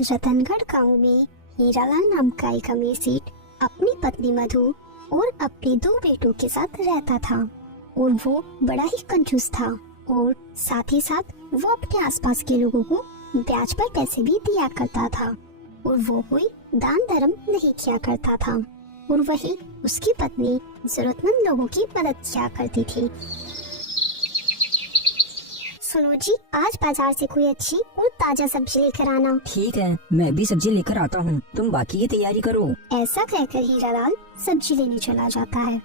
रतनगढ़ गांव में हीरालाल नाम का एक अमीर सेठ अपनी पत्नी मधु और अपने 2 बेटों के साथ रहता था और वो बड़ा ही कंजूस था और साथ ही साथ वो अपने आसपास के लोगों को ब्याज पर पैसे भी दिया करता था और वो कोई दान धर्म नहीं किया करता था और वही उसकी पत्नी जरूरतमंद लोगों की मदद किया करती थी। सुनो जी, आज बाजार से कोई अच्छी और ताजा सब्जी लेकर आना। ठीक है, मैं भी सब्जी लेकर आता हूँ, तुम बाकी की तैयारी करो। ऐसा कहकर हीरालाल सब्जी लेने चला जाता है।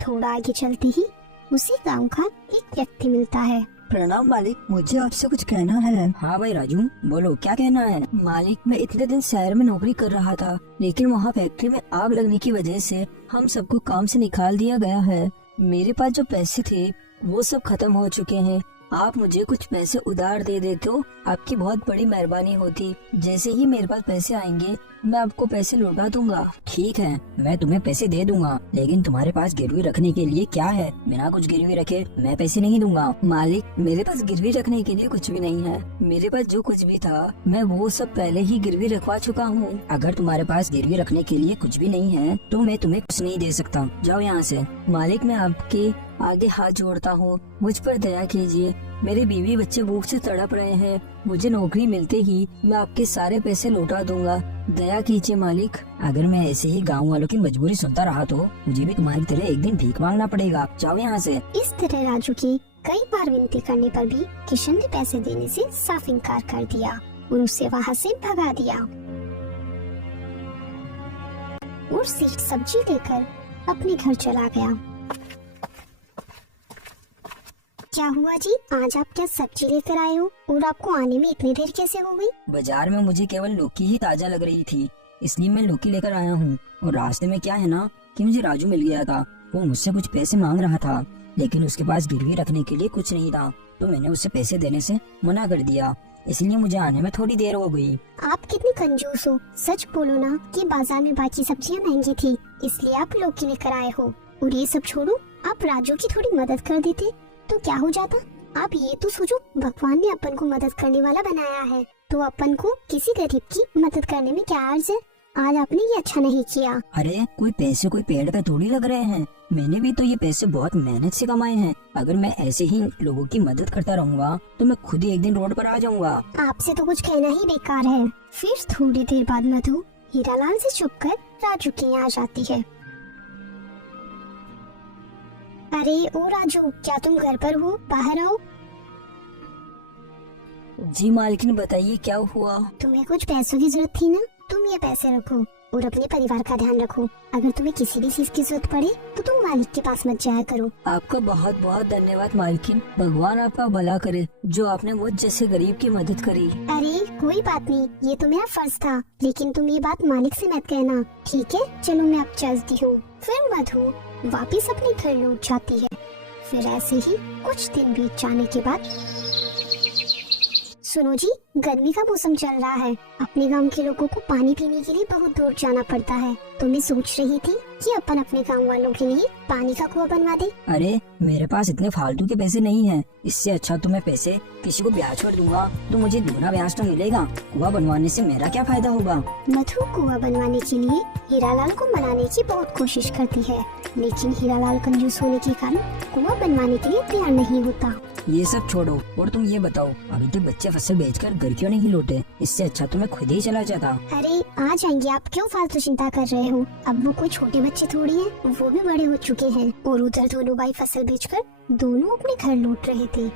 थोड़ा आगे चलते ही उसी गांव का एक व्यक्ति मिलता है। प्रणाम मालिक, मुझे आपसे कुछ कहना है। हाँ भाई राजू, बोलो क्या कहना है। मालिक, मैं इतने दिन शहर में नौकरी कर रहा था, लेकिन वहाँ फैक्ट्री में आग लगने की वजह से हम सबको काम से निकाल दिया गया है। मेरे पास जो पैसे थे वो सब खत्म हो चुके हैं। आप मुझे कुछ पैसे उधार दे देते हो, आपकी बहुत बड़ी मेहरबानी होती। जैसे ही मेरे पास पैसे आएंगे मैं आपको पैसे लौटा दूंगा। ठीक है, मैं तुम्हें पैसे दे दूंगा, लेकिन तुम्हारे पास गिरवी रखने के लिए क्या है? बिना कुछ गिरवी रखे मैं पैसे नहीं दूंगा। मालिक, मेरे पास गिरवी रखने के लिए कुछ भी नहीं है। मेरे पास जो कुछ भी था मैं वो सब पहले ही गिरवी रखवा चुका हूँ। अगर तुम्हारे पास गिरवी रखने के लिए कुछ भी नहीं है तो मैं तुम्हें कुछ नहीं दे सकता। जाओ यहाँ से। मालिक, मैं आपके आगे हाथ जोड़ता हूँ, मुझ पर दया कीजिए। मेरे बीवी बच्चे भूख से तड़प रहे हैं। मुझे नौकरी मिलते ही मैं आपके सारे पैसे लौटा दूंगा। दया कीजिए मालिक। अगर मैं ऐसे ही गांव वालों की मजबूरी सुनता रहा तो मुझे भी तुम्हारी तरह एक दिन भीख मांगना पड़ेगा। जाओ यहाँ से। इस तरह राजू की कई बार विनती करने पर भी किशन ने पैसे देने से साफ इनकार कर दिया और उसे वहाँ से भगा दिया और सेठ सब्जी लेकर अपने घर चला गया। क्या हुआ जी, आज आप क्या सब्जी लेकर आए हो और आपको आने में इतनी देर कैसे हो गई? बाजार में मुझे केवल लौकी ही ताजा लग रही थी, इसलिए मैं लौकी लेकर आया हूँ। और रास्ते में क्या है ना कि मुझे राजू मिल गया था। वो मुझसे कुछ पैसे मांग रहा था, लेकिन उसके पास गिरवी रखने के लिए कुछ नहीं था, तो मैंने उसे पैसे देने से मना कर दिया। इसलिए मुझे आने में थोड़ी देर हो गई। आप कितने कंजूस हो। सच बोलो ना कि बाजार में बाकी सब्जियाँ महंगी थी, इसलिए आप लौकी लेकर आए हो। और ये सब छोड़ो, आप राजू की थोड़ी मदद कर देते तो क्या हो जाता? आप ये तो सोचो, भगवान ने अपन को मदद करने वाला बनाया है, तो अपन को किसी गरीब की मदद करने में क्या अर्ज है? आज आपने ये अच्छा नहीं किया। अरे कोई पैसे कोई पेड़ पे थोड़ी लग रहे हैं। मैंने भी तो ये पैसे बहुत मेहनत से कमाए हैं। अगर मैं ऐसे ही लोगों की मदद करता रहूंगा तो मैं खुद ही एक दिन रोड पर आ जाऊंगा। आपसे तो कुछ कहना ही बेकार है। फिर थोड़ी देर बाद मधु हीरालाल से छुपकर राजू के यहाँ आ जाती है। अरे ओ राजू, क्या तुम घर पर हो? बाहर आओ। जी मालकिन, बताइए क्या हुआ? तुम्हें कुछ पैसों की जरूरत थी ना, तुम ये पैसे रखो और अपने परिवार का ध्यान रखो। अगर तुम्हें किसी भी चीज की जरूरत पड़े तो तुम मालिक के पास मत जाया करो। आपका बहुत बहुत धन्यवाद मालकिन। भगवान आपका भला करे जो आपने मुझ जैसे गरीब की मदद करी। अरे कोई बात नहीं, ये तो मेरा फर्ज था, लेकिन तुम ये बात मालिक से मत कहना, ठीक है? चलो मैं अब चलती हूँ। फिर मधु वापिस अपने घर लौट जाती है। फिर ऐसे ही कुछ दिन बीत जाने के बाद, सुनो जी, गर्मी का मौसम चल रहा है, अपने गांव के लोगों को पानी पीने के लिए बहुत दूर जाना पड़ता है। तो मैं सोच रही थी कि अपन अपने गांव वालों के लिए पानी का कुआं बनवा दे। अरे मेरे पास इतने फालतू के पैसे नहीं हैं। इससे अच्छा तो मैं पैसे किसी को ब्याज पर दूंगा तो मुझे दूना ब्याज तो मिलेगा। कुआं बनवाने से मेरा क्या फायदा होगा? मधु कुआं बनवाने के लिए हीरालाल को मनाने की बहुत कोशिश करती है, लेकिन हीरालाल कंजूस होने के कारण कुआं बनवाने के लिए तैयार नहीं होता। ये सब छोड़ो और तुम ये बताओ, अभी तक बच्चे फसल बेचकर घर क्यों नहीं लौटे? इससे अच्छा तो मैं खुद ही चला जाता। अरे आ जाएंगे, आप क्यों फालतू चिंता कर रहे हो? अब वो कोई छोटे बच्चे थोड़ी हैं, वो भी बड़े हो चुके हैं। और उधर दोनों भाई फसल बेचकर दोनों अपने घर लौट रहे थे।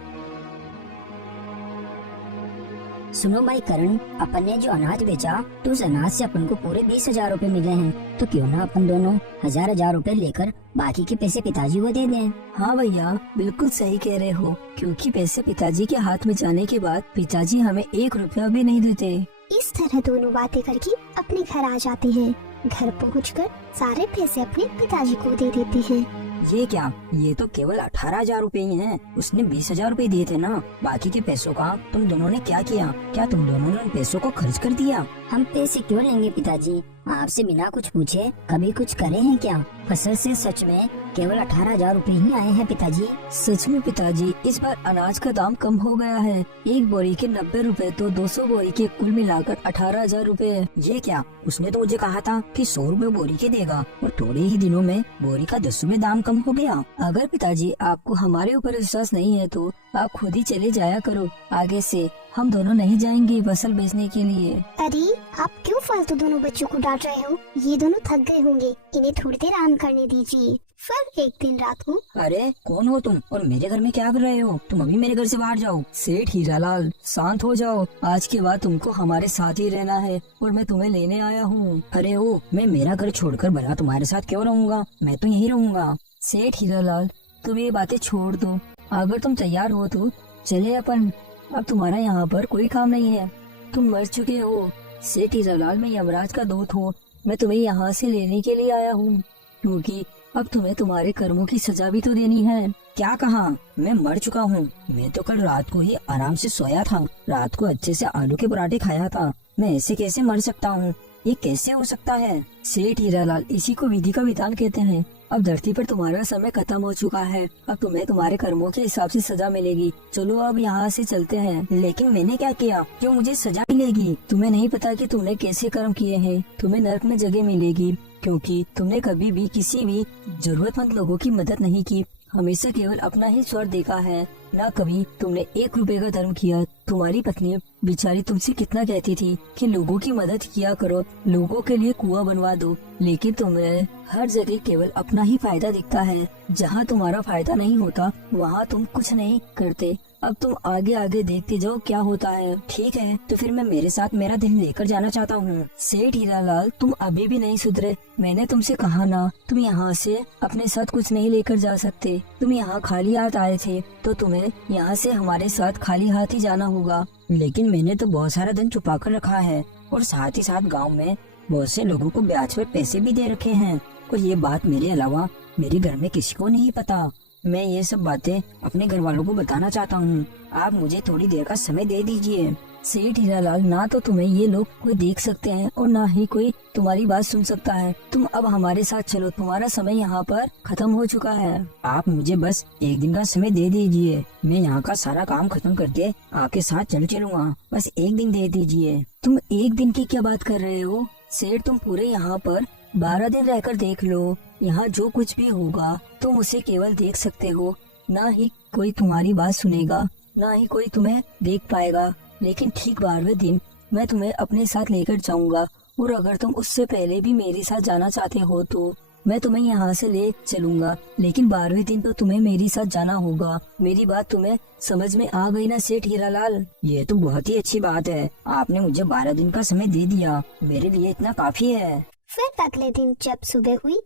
सुनो भाई करण, अपन ने जो अनाज बेचा तो उस अनाज से अपन को पूरे 20,000 रूपए मिले हैं, तो क्यों ना अपन दोनों 1,000 रूपए लेकर बाकी के पैसे पिताजी को दे दें। हाँ भैया, बिल्कुल सही कह रहे हो, क्योंकि पैसे पिताजी के हाथ में जाने के बाद पिताजी हमें 1 रुपया भी नहीं देते। इस तरह दोनों बातें करके अपने घर आ जाते हैं। घर पहुंचकर सारे पैसे अपने पिताजी को दे देते हैं। ये क्या, ये तो केवल 18,000 रूपए ही हैं। उसने 20,000 रूपए दिए थे ना। बाकी के पैसों का तुम दोनों ने क्या किया? क्या तुम दोनों ने उन पैसों को खर्च कर दिया? हम पैसे क्यों लेंगे पिताजी, आपसे बिना कुछ पूछे कभी कुछ करे हैं क्या? फसल से सच में केवल 18,000 रुपए ही आए हैं पिताजी। सच में पिताजी, इस बार अनाज का दाम कम हो गया है। एक बोरी के 90 रुपए तो 200 बोरी के कुल मिलाकर 18,000 रुपए है। ये क्या, उसने तो मुझे कहा था कि 100 रुपए बोरी के देगा और थोड़े ही दिनों में बोरी का 10 रुपए दाम कम हो गया। अगर पिताजी आपको हमारे ऊपर विश्वास नहीं है तो आप खुद ही चले जाया करो। आगे से हम दोनों नहीं जाएंगे फसल बेचने के लिए। अरे आप क्यों फालतू दोनों बच्चों को डांट रहे हो? ये दोनों थक गए होंगे, इन्हें थोड़ी देर आराम करने दीजिए। फिर एक दिन रात को, अरे कौन हो तुम और मेरे घर में क्या कर रहे हो? तुम अभी मेरे घर से बाहर जाओ। सेठ हीरालाल, शांत हो जाओ। आज के बाद तुमको हमारे साथ ही रहना है और मैं तुम्हें लेने आया हूँ। अरे ओ, मैं मेरा घर छोड़कर भला तुम्हारे साथ क्यों रहूँगा? मैं तो यहीं रहूँगा। सेठ हीरालाल, तुम ये बातें छोड़ दो। अगर तुम तैयार हो तो चले अपन। अब तुम्हारा यहाँ पर कोई काम नहीं है, तुम मर चुके हो। सेठ हीरालाल, मैं यमराज का दूत हूँ। मैं तुम्हें यहाँ से लेने के लिए आया हूँ क्योंकि अब तुम्हें तुम्हारे कर्मों की सजा भी तो देनी है। क्या कहा? मैं मर चुका हूँ? मैं तो कल रात को ही आराम से सोया था, रात को अच्छे से आलू के पराठे खाया था। मैं ऐसे कैसे मर सकता हूँ? ये कैसे हो सकता है? सेठ हीरालाल, इसी को विधि का विधान कहते हैं। अब धरती पर तुम्हारा समय खत्म हो चुका है। अब तुम्हें तुम्हारे कर्मों के हिसाब से सजा मिलेगी। चलो अब यहाँ से चलते हैं। लेकिन मैंने क्या किया जो मुझे सजा मिलेगी? तुम्हें नहीं पता कि तुमने कैसे कर्म किए हैं। तुम्हें नरक में जगह मिलेगी क्योंकि तुमने कभी भी किसी भी जरूरतमंद लोगों की मदद नहीं की, हमेशा केवल अपना ही स्वार्थ देखा है। ना कभी तुमने 1 रुपए का धर्म किया। तुम्हारी पत्नी बेचारी तुमसे कितना कहती थी कि लोगों की मदद किया करो, लोगों के लिए कुआं बनवा दो, लेकिन तुम्हें हर जगह केवल अपना ही फायदा दिखता है। जहाँ तुम्हारा फायदा नहीं होता वहाँ तुम कुछ नहीं करते। अब तुम आगे आगे देखते जाओ क्या होता है। ठीक है, तो फिर मैं मेरे साथ मेरा दिल लेकर जाना चाहता हूँ। सेठ हीरालाल, तुम अभी भी नहीं सुधरे। मैंने तुमसे कहा ना, तुम यहाँ से अपने साथ कुछ नहीं लेकर जा सकते। तुम यहाँ खाली हाथ आए थे तो तुम्हें यहाँ से हमारे साथ खाली हाथ ही जाना होगा। लेकिन मैंने तो बहुत सारा धन छुपा कर रखा है और साथ ही साथ गाँव में बहुत से लोगों को ब्याज पर पैसे भी दे रखे हैं और ये बात मेरे अलावा मेरे घर में किसी को नहीं पता। मैं ये सब बातें अपने घर वालों को बताना चाहता हूँ। आप मुझे थोड़ी देर का समय दे दीजिए। सेठ हीरालाल, ना तो तुम्हें ये लोग कोई देख सकते हैं और ना ही कोई तुम्हारी बात सुन सकता है। तुम अब हमारे साथ चलो, तुम्हारा समय यहाँ पर खत्म हो चुका है। आप मुझे बस 1 दिन का समय दे दीजिए। मैं यहाँ का सारा काम खत्म करके आपके साथ चलूंगा। बस 1 दिन दे दीजिए। तुम 1 दिन की क्या बात कर रहे हो सेठ? तुम पूरे यहाँ पर 12 दिन रहकर देख लो। यहाँ जो कुछ भी होगा तुम उसे केवल देख सकते हो, ना ही कोई तुम्हारी बात सुनेगा, ना ही कोई तुम्हें देख पाएगा। लेकिन ठीक 12वें दिन मैं तुम्हें अपने साथ लेकर जाऊंगा और अगर तुम उससे पहले भी मेरे साथ जाना चाहते हो तो मैं तुम्हें यहाँ से ले चलूंगा। लेकिन 12वें दिन तो तुम्हें मेरे साथ जाना होगा। मेरी बात तुम्हें समझ में आ गई ना सेठ हीरालाल? ये तो बहुत ही अच्छी बात है। आपने मुझे 12 दिन का समय दे दिया, मेरे लिए इतना काफी है। फिर अगले दिन जब सुबह हुई,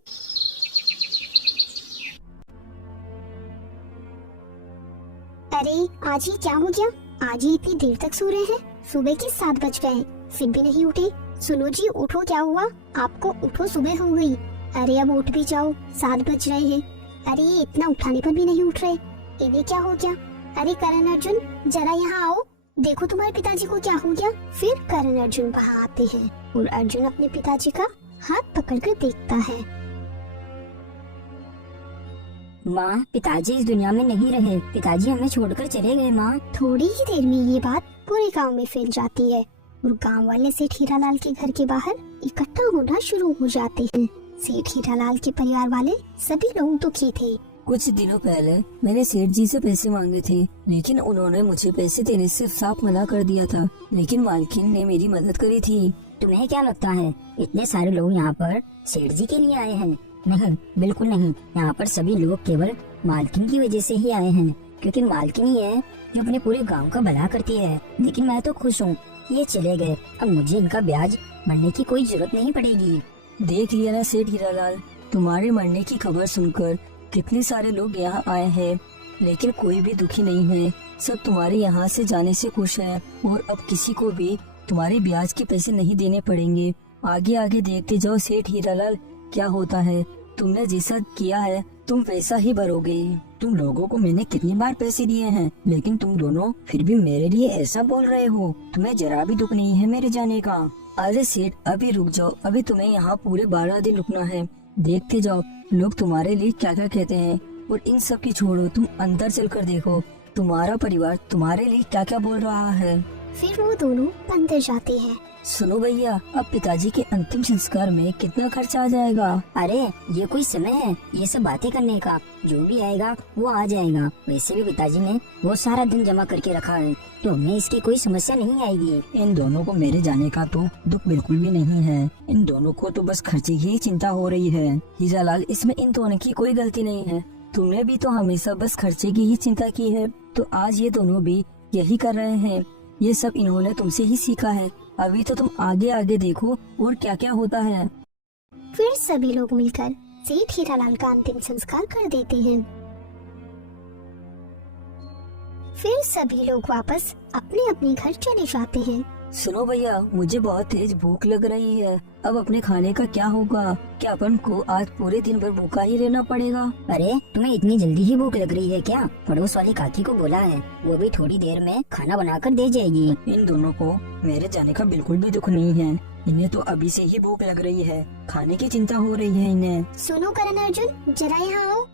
अरे आज ही क्या हो गया? आज ही इतनी देर तक सो रहे हैं? सुबह के 7 बज गए फिर भी नहीं उठे। सुनो जी, उठो, क्या हुआ आपको? उठो, सुबह हो गई। अरे अब उठ भी जाओ, 7 बज रहे हैं। अरे इतना उठाने पर भी नहीं उठ रहे, इन्हें क्या हो गया? अरे करण अर्जुन, जरा यहाँ आओ, देखो तुम्हारे पिताजी को क्या हो गया। फिर करण अर्जुन वहाँ आते हैं और अर्जुन अपने पिताजी का हाथ पकड़कर देखता है। माँ, पिताजी इस दुनिया में नहीं रहे। पिताजी हमें छोड़कर चले गए माँ। थोड़ी ही देर में ये बात पूरे गांव में फैल जाती है और गांव वाले सेठ हीरालाल के घर के बाहर इकट्ठा होना शुरू हो जाते हैं। सेठ हीरालाल के परिवार वाले सभी लोग दुखी थे। कुछ दिनों पहले मैंने सेठ जी से पैसे मांगे थे, लेकिन उन्होंने मुझे पैसे देने से साफ मना कर दिया था। लेकिन मालकिन ने मेरी मदद करी थी। तुम्हें क्या लगता है इतने सारे लोग यहाँ पर सेठ जी के लिए आए हैं? नहीं, बिल्कुल नहीं। यहाँ पर सभी लोग केवल मालकिन की वजह से ही आए हैं, क्योंकि मालकिन ही है जो अपने पूरे गांव का भला करती है। लेकिन मैं तो खुश हूँ, ये चले गए, अब मुझे इनका ब्याज भरने की कोई जरूरत नहीं पड़ेगी। देख लिया ना सेठ हीरालाल, तुम्हारे मरने की खबर सुनकर कितने सारे लोग यहाँ आए हैं, लेकिन कोई भी दुखी नहीं है। सब तुम्हारे यहाँ से जाने से खुश है और अब किसी को भी तुम्हारे ब्याज के पैसे नहीं देने पड़ेंगे। आगे आगे देखते जाओ सेठ हीरालाल क्या होता है। तुमने जैसा किया है तुम वैसा ही भरोगे। तुम लोगों को मैंने कितनी बार पैसे दिए हैं, लेकिन तुम दोनों फिर भी मेरे लिए ऐसा बोल रहे हो। तुम्हें जरा भी दुख नहीं है मेरे जाने का। अरे सेठ, अभी रुक जाओ, अभी तुम्हें यहाँ पूरे 12 दिन रुकना है। देखते जाओ लोग तुम्हारे लिए क्या क्या कहते हैं। और इन सब की छोड़ो, तुम अंदर चलकर देखो तुम्हारा परिवार तुम्हारे लिए क्या क्या बोल रहा है। फिर वो दोनों अंदर जाते हैं। सुनो भैया, अब पिताजी के अंतिम संस्कार में कितना खर्चा आ जाएगा? अरे ये कोई समय है ये सब बातें करने का? जो भी आएगा वो आ जाएगा। वैसे भी पिताजी ने वो सारा दिन जमा करके रखा है, तो हमें इसकी कोई समस्या नहीं आएगी। इन दोनों को मेरे जाने का तो दुख बिल्कुल भी नहीं है। इन दोनों को तो बस खर्चे की ही चिंता हो रही है। हीरालाल, इसमें इन दोनों की कोई गलती नहीं है। तुमने भी तो हमेशा बस खर्चे की ही चिंता की है, तो आज ये दोनों भी यही कर रहे हैं। ये सब इन्होंने तुमसे ही सीखा है। अभी तो तुम आगे आगे देखो और क्या क्या होता है। फिर सभी लोग मिलकर सेठ हीरालाल का अंतिम संस्कार कर देते हैं। फिर सभी लोग वापस अपने अपने घर चले जाते हैं। सुनो भैया, मुझे बहुत तेज भूख लग रही है। अब अपने खाने का क्या होगा? क्या अपन को आज पूरे दिन भर भूखा ही रहना पड़ेगा? अरे तुम्हें इतनी जल्दी ही भूख लग रही है क्या? पड़ोस वाली काकी को बोला है, वो भी थोड़ी देर में खाना बनाकर दे जाएगी। इन दोनों को मेरे जाने का बिल्कुल भी दुख नहीं है। इन्हें तो अभी से ही भूख लग रही है, खाने की चिंता हो रही है इन्हें। सुनो करण अर्जुन, जरा यहाँ आओ।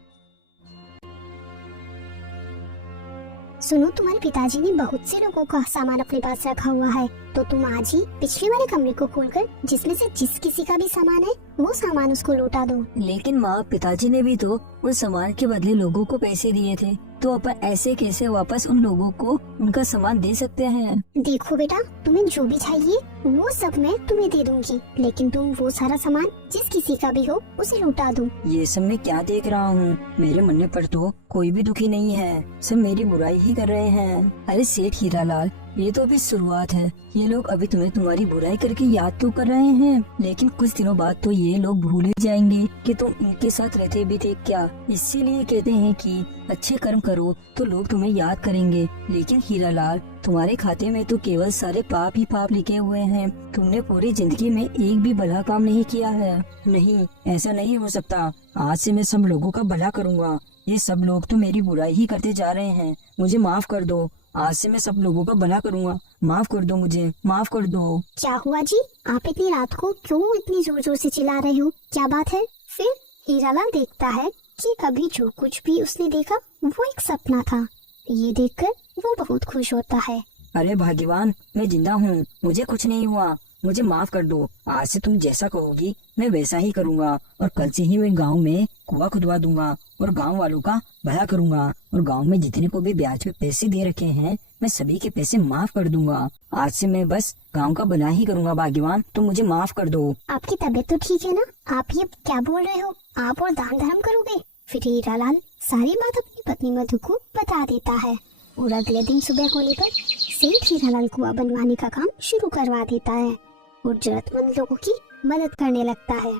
सुनो, तुम्हारे पिताजी ने बहुत से लोगों का सामान अपने पास रखा हुआ है, तो तुम आज ही पिछले वाले कमरे को खोलकर जिसमें से जिस किसी का भी सामान है वो सामान उसको लौटा दो। लेकिन माँ, पिताजी ने भी तो उस सामान के बदले लोगों को पैसे दिए थे, तो अपन ऐसे कैसे वापस उन लोगों को उनका सामान दे सकते हैं? देखो बेटा, तुम्हें जो भी चाहिए वो सब मैं तुम्हें दे दूंगी, लेकिन तुम वो सारा सामान जिस किसी का भी हो उसे लौटा दो। ये सब मैं क्या देख रहा हूँ? मेरे मरने पर तो कोई भी दुखी नहीं है, सब मेरी बुराई ही कर रहे हैं। अरे सेठ हीरालाल, ये तो अभी शुरुआत है। ये लोग अभी तुम्हें तुम्हारी बुराई करके याद तो कर रहे हैं, लेकिन कुछ दिनों बाद तो ये लोग भूल ही जाएंगे कि तुम इनके साथ रहते भी थे क्या। इसीलिए कहते हैं कि अच्छे कर्म करो तो लोग तुम्हें याद करेंगे। लेकिन हीरालाल, तुम्हारे खाते में तो केवल सारे पाप ही पाप लिखे हुए हैं। तुमने पूरी जिंदगी में एक भी भला काम नहीं किया है। नहीं, ऐसा नहीं हो सकता। आज से मैं सब लोगों का भला करूँगा। ये सब लोग तो मेरी बुराई ही करते जा रहे हैं। मुझे माफ कर दो। आज से मैं सब लोगों का भला करूँगा। माफ कर दो, मुझे माफ कर दो। क्या हुआ जी, आप इतनी रात को क्यों इतनी जोर जोर से चिल्ला रहे हो? क्या बात है? फिर हीरालाल देखता है कि अभी जो कुछ भी उसने देखा वो एक सपना था। ये देखकर वो बहुत खुश होता है। अरे भाग्यवान, मैं जिंदा हूँ, मुझे कुछ नहीं हुआ। मुझे माफ कर दो। आज से तुम जैसा कहोगी मैं वैसा ही करूँगा, और कल से ही मैं गांव में कुआं खुदवा दूंगा और गांव वालों का भला करूँगा। और गांव में जितने को भी ब्याज पे पैसे दे रखे हैं मैं सभी के पैसे माफ कर दूंगा। आज से मैं बस गांव का भला ही करूँगा। भाग्यवान, तुम मुझे माफ कर दो। आपकी तबीयत तो ठीक है ना? आप ये क्या बोल रहे हो? आप और दान धर्म करोगे? फिर हीरालाल सारी बात अपनी पत्नी मधु को बता देता है, और अगले दिन सुबह होने पर सेठ हीरालाल कुआं बनवाने का काम शुरू करवा देता है और जरूरतमंद लोगों की मदद करने लगता है।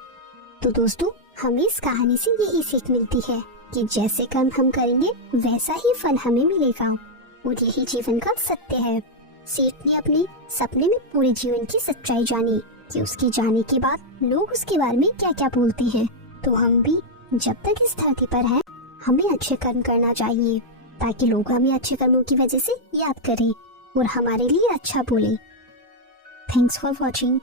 तो दोस्तों, हमें इस कहानी से यही सीख मिलती है कि जैसे कर्म हम करेंगे वैसा ही फल हमें मिलेगा, और यही जीवन का सत्य है। सेठ ने अपने सपने में पूरे जीवन की सच्चाई जानी कि उसके जाने के बाद लोग उसके बारे में क्या क्या बोलते हैं। तो हम भी जब तक इस धरती पर हैं हमें अच्छे कर्म करना चाहिए, ताकि लोग हमें अच्छे कर्मों की वजह से याद करें और हमारे लिए अच्छा बोले। Thanks for watching.